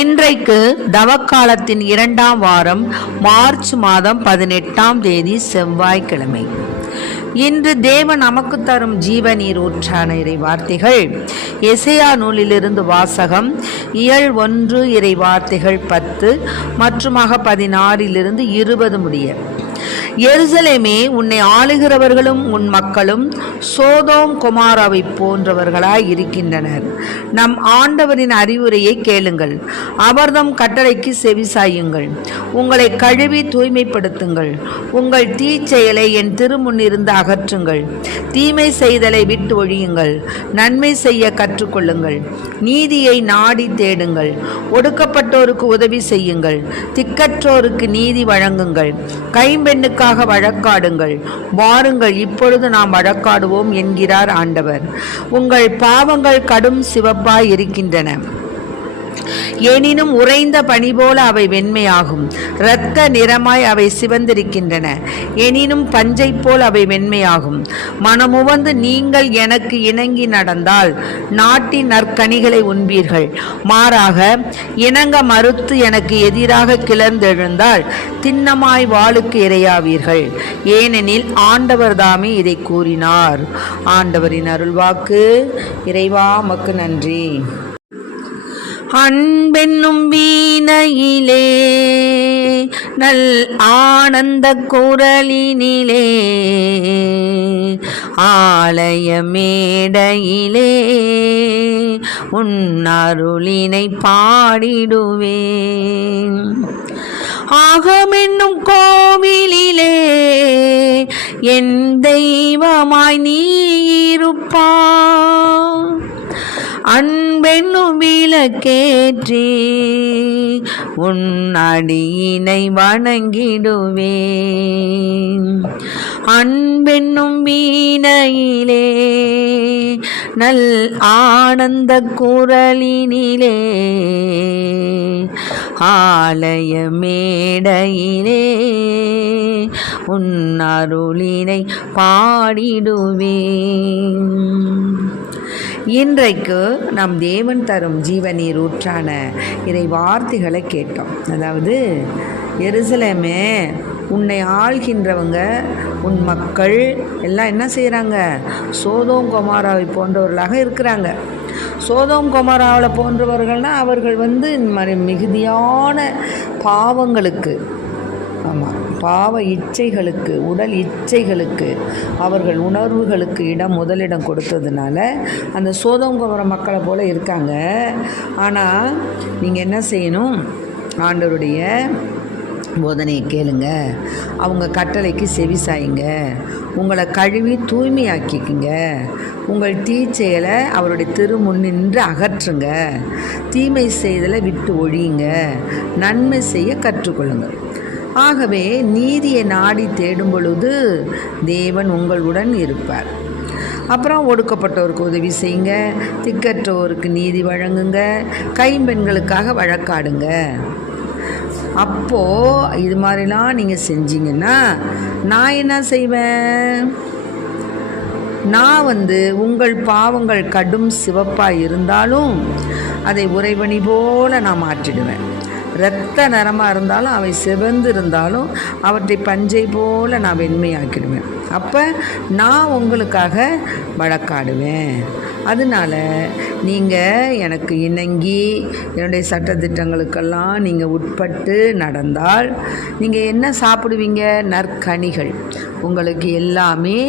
இன்றைக்கு தவக்காலத்தின் 2ஆம் வாரம் மார்ச் மாதம் 18ஆம் தேதி செவ்வாய்க்கிழமை. இன்று தேவன் நமக்கு தரும் ஜீவநீர் ஊற்றான இறை வார்த்தைகள் எசேயா நூலிலிருந்து வாசகம். இயல் 1 இறை வார்த்தைகள் 10 மற்றுமாக 16 20 முடிய. எருசலேமே, உன்னை ஆளுகிறவர்களும் உன் மக்களும் சோதோம் கொமாராவை போன்றவர்களாய் இருக்கின்றனர். நம் ஆண்டவரின் அறிவுரையை கேளுங்கள், அவர்தம் கட்டளைக்கு செவிசாயுங்கள். உங்களை கழுவி தூய்மைப்படுத்துங்கள், உங்கள் தீச்செயலை என் திருமுன்னிருந்து அகற்றுங்கள். தீமை செய்தலை விட்டு ஒழியுங்கள், நன்மை செய்ய கற்றுக்கொள்ளுங்கள். நீதியை நாடி தேடுங்கள், ஒடுக்கப்பட்டோருக்கு உதவி செய்யுங்கள், திக்கற்றோருக்கு நீதி வழங்குங்கள். கைம்பெண்ணுக்காக வழக்காடுங்கள். வாருங்கள், இப்பொழுது நாம் வழக்காடுவோம் என்கிறார் ஆண்டவர். உங்கள் பாவங்கள் கடும் சிவப்பாய் இருக்கின்றன, எனினும் உறைந்த பனி போல அவை வெண்மையாகும். இரத்த நிறமாய் அவை சிவந்திருக்கின்றன, எனினும் பஞ்சை போல் அவை வெண்மையாகும். மனமுவந்து நீங்கள் எனக்கு இணங்கி நடந்தால் நாட்டின் நற்கனிகளை உண்பீர்கள். மாறாக இணங்க மறுத்து எனக்கு எதிராக கிளர்ந்தெழுந்தால் திண்ணமாய் வாளுக்கு இரையாவீர்கள். ஏனெனில் ஆண்டவர் தாமே இதை கூறினார். ஆண்டவரின் அருள்வாக்கு. இறைவா உமக்கு நன்றி. அன்பென்னும் வீணையிலே நல் ஆனந்த குரலினிலே ஆலய மேடையிலே உன் அருளினை பாடிடுவேன். ஆகமென்னும் கோவிலிலே என் தெய்வமாய் நீ இருப்பாய். அன்பென்னும் விளக்கேற்றி உன் அடியினை வணங்கிடுவேன். அன்பென்னும் வீணையிலே நல் ஆனந்த குரலினிலே ஆலய மேடையிலே உன் அருளினை பாடிடுவேன். இன்றைக்கு நம் தேவன் தரும் ஜீவநீர் ஊற்றான இறை வார்த்தைகளை கேட்டோம். அதாவது, எருசலேமே, உன்னை ஆள்கின்றவங்க உன் மக்கள் எல்லாம் என்ன செய்கிறாங்க? சோதோம் கொமாராவை போன்றவர்களாக இருக்கிறாங்க. சோதோம் கொமாராவில் போன்றவர்கள்னால் அவர்கள் மிகுதியான பாவங்களுக்கு, ஆமாம், பாவ இச்சைகளுக்கு, உடல் இச்சைகளுக்கு, அவர்கள் உணர்வுகளுக்கு முதலிடம் கொடுத்ததுனால அந்த சோதோம் கொமாரா மக்களை போல் இருக்காங்க. ஆனால் நீங்கள் என்ன செய்யணும்? ஆண்டவருடைய போதனையை கேளுங்க, அவங்க கட்டளைக்கு செவிசாயுங்க, உங்களை கழுவி தூய்மையாக்கிக்குங்க, உங்கள் தீச்செயலை அவருடைய திருமுன்னின்று அகற்றுங்க, தீமை செய்தலை விட்டு ஒழியுங்க, நன்மை செய்ய கற்றுக்கொள்ளுங்கள். ஆகவே நீதியை நாடி தேடும் பொழுது தேவன் உங்களுடன் இருப்பார். அப்புறம் ஒடுக்கப்பட்டோருக்கு உதவி செய்யுங்க, திக்கற்றோருக்கு நீதி வழங்குங்க, கைம்பெண்களுக்காக வழக்காடுங்க. அப்போது இது மாதிரிலாம் நீங்கள் செஞ்சீங்கன்னா நான் என்ன செய்வேன்? நான் உங்கள் பாவங்கள் கடும் சிவப்பாக இருந்தாலும் அதை உறைபனி போல நான் மாற்றிடுவேன். இரத்த நிறமாக இருந்தாலும் அவை சிவந்து இருந்தாலும் அவற்றை பஞ்சை போல நான் வெண்மையாக்கிடுவேன். அப்போ நான் உங்களுக்காக வழக்காடுவேன். அதனால் நீங்கள் எனக்கு இணங்கி என்னுடைய சட்டத்திட்டங்களுக்கெல்லாம் நீங்கள் உட்பட்டு நடந்தால் நீங்கள் என்ன சாப்பிடுவீங்க? நற்கனிகள். உங்களுக்கு எல்லாமே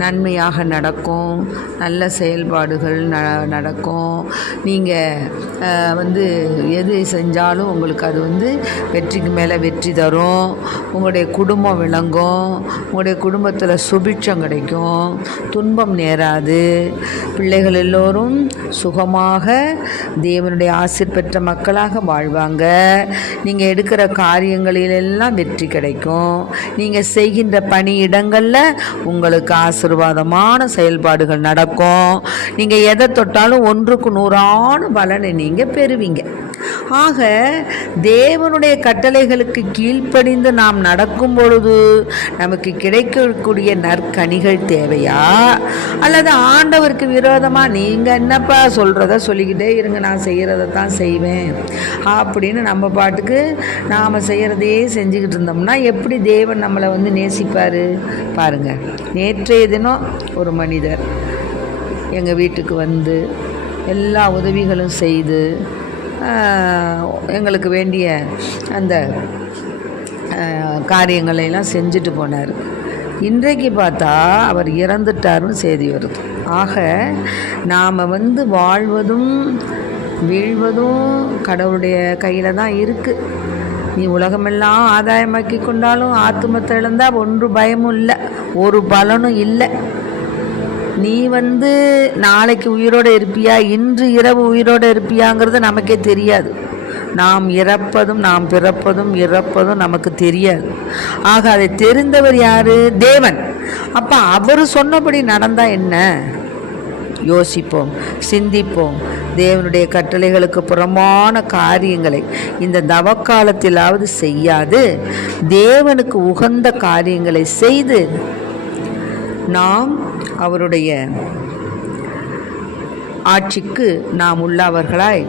நன்மையாக நடக்கும், நல்ல செயல்பாடுகள் நடக்கும். நீங்கள் எது செஞ்சாலும் உங்களுக்கு அது வெற்றிக்கு மேலே வெற்றி தரும். உங்களுடைய குடும்பம் விளங்கும், உங்களுடைய குடும்பத்தில் சுபிட்சம் கிடைக்கும், துன்பம் நேராது. பிள்ளைகள் எல்லோரும் சுகமாக தேவனுடைய ஆசீர் பெற்ற மக்களாக வாழ்வாங்க. நீங்கள் எடுக்கிற காரியங்களிலெல்லாம் வெற்றி கிடைக்கும். நீங்கள் செய்கின்ற பணியிடங்களில் உங்களுக்கு ஆசீர்வாதமான செயல்பாடுகள் நடக்கும். நீங்கள் எதை தொட்டாலும் 1க்கு 100ஆன பலனை நீங்கள் பெறுவீங்க. ஆக தேவனுடைய கட்டளைகளுக்கு கீழ்ப்படிந்து நாம் நடக்கும் பொழுது நமக்கு கிடைக்கக்கூடிய நற்கனிகள் தேவையா, அல்லது ஆண்டவருக்கு விரோதமாக நீங்கள் என்னப்பா சொல்கிறத சொல்லிக்கிட்டே இருங்க, நான் செய்கிறத தான் செய்வேன் அப்படின்னு நம்ம பாட்டுக்கு நாம் செய்கிறதையே செஞ்சுக்கிட்டு இருந்தோம்னா எப்படி தேவன் நம்மளை நேசிப்பார்? பாருங்கள், நேற்றைய தினம் ஒரு மனிதர் எங்கள் வீட்டுக்கு வந்து எல்லா உதவிகளும் செய்து எங்களுக்கு வேண்டிய அந்த காரியங்களையெல்லாம் செஞ்சுட்டு போனார். இன்றைக்கு பார்த்தா அவர் இறந்துட்டாருன்னு செய்தி வருது. ஆக நாம் வாழ்வதும் வீழ்வதும் கடவுளுடைய கையில் தான் இருக்குது. நீ உலகமெல்லாம் ஆதாயமாக்கி கொண்டாலும் ஆத்துமத்தை இழந்தால் ஒன்று பயமும் இல்லை, ஒரு பலனும் இல்லை. நீ நாளைக்கு உயிரோடு இருப்பியா, இன்று இரவு உயிரோடு இருப்பியாங்கிறது நமக்கே தெரியாது. நாம் இறப்பதும் நாம் பிறப்பதும் இறப்பதும் நமக்கு தெரியாது. ஆக அதை தெரிந்தவர் யார்? தேவன். அப்போ அவர் சொன்னபடி நடந்தால் என்ன? யோசிப்போம், சிந்திப்போம். தேவனுடைய கட்டளைகளுக்கு புறமான காரியங்களை இந்த தவக்காலத்திலாவது செய்யாது தேவனுக்கு உகந்த காரியங்களை செய்து நாம் அவருடைய ஆட்சிக்கு நாம் உள்ளவர்களாய்,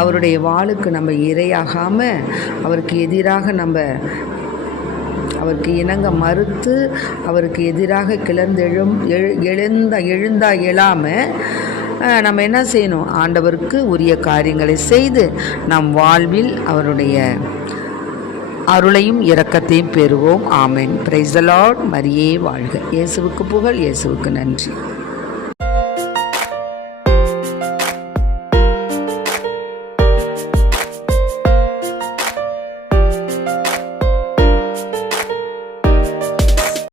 அவருடைய வாளுக்கு நம்ம இரையாகாமல், அவருக்கு எதிராக அவருக்கு இணங்க மறுத்து, அவருக்கு எதிராக எழுந்தா எழாமல் நம்ம என்ன செய்யணும்? ஆண்டவருக்கு உரிய காரியங்களை செய்து நம் வாழ்வில் அவருடைய அருளையும் இரக்கத்தையும் பெறுவோம். ஆமென். Praise the Lord. மரியே வாழ்க. இயேசுவுக்கு புகழ். இயேசுவுக்கு நன்றி.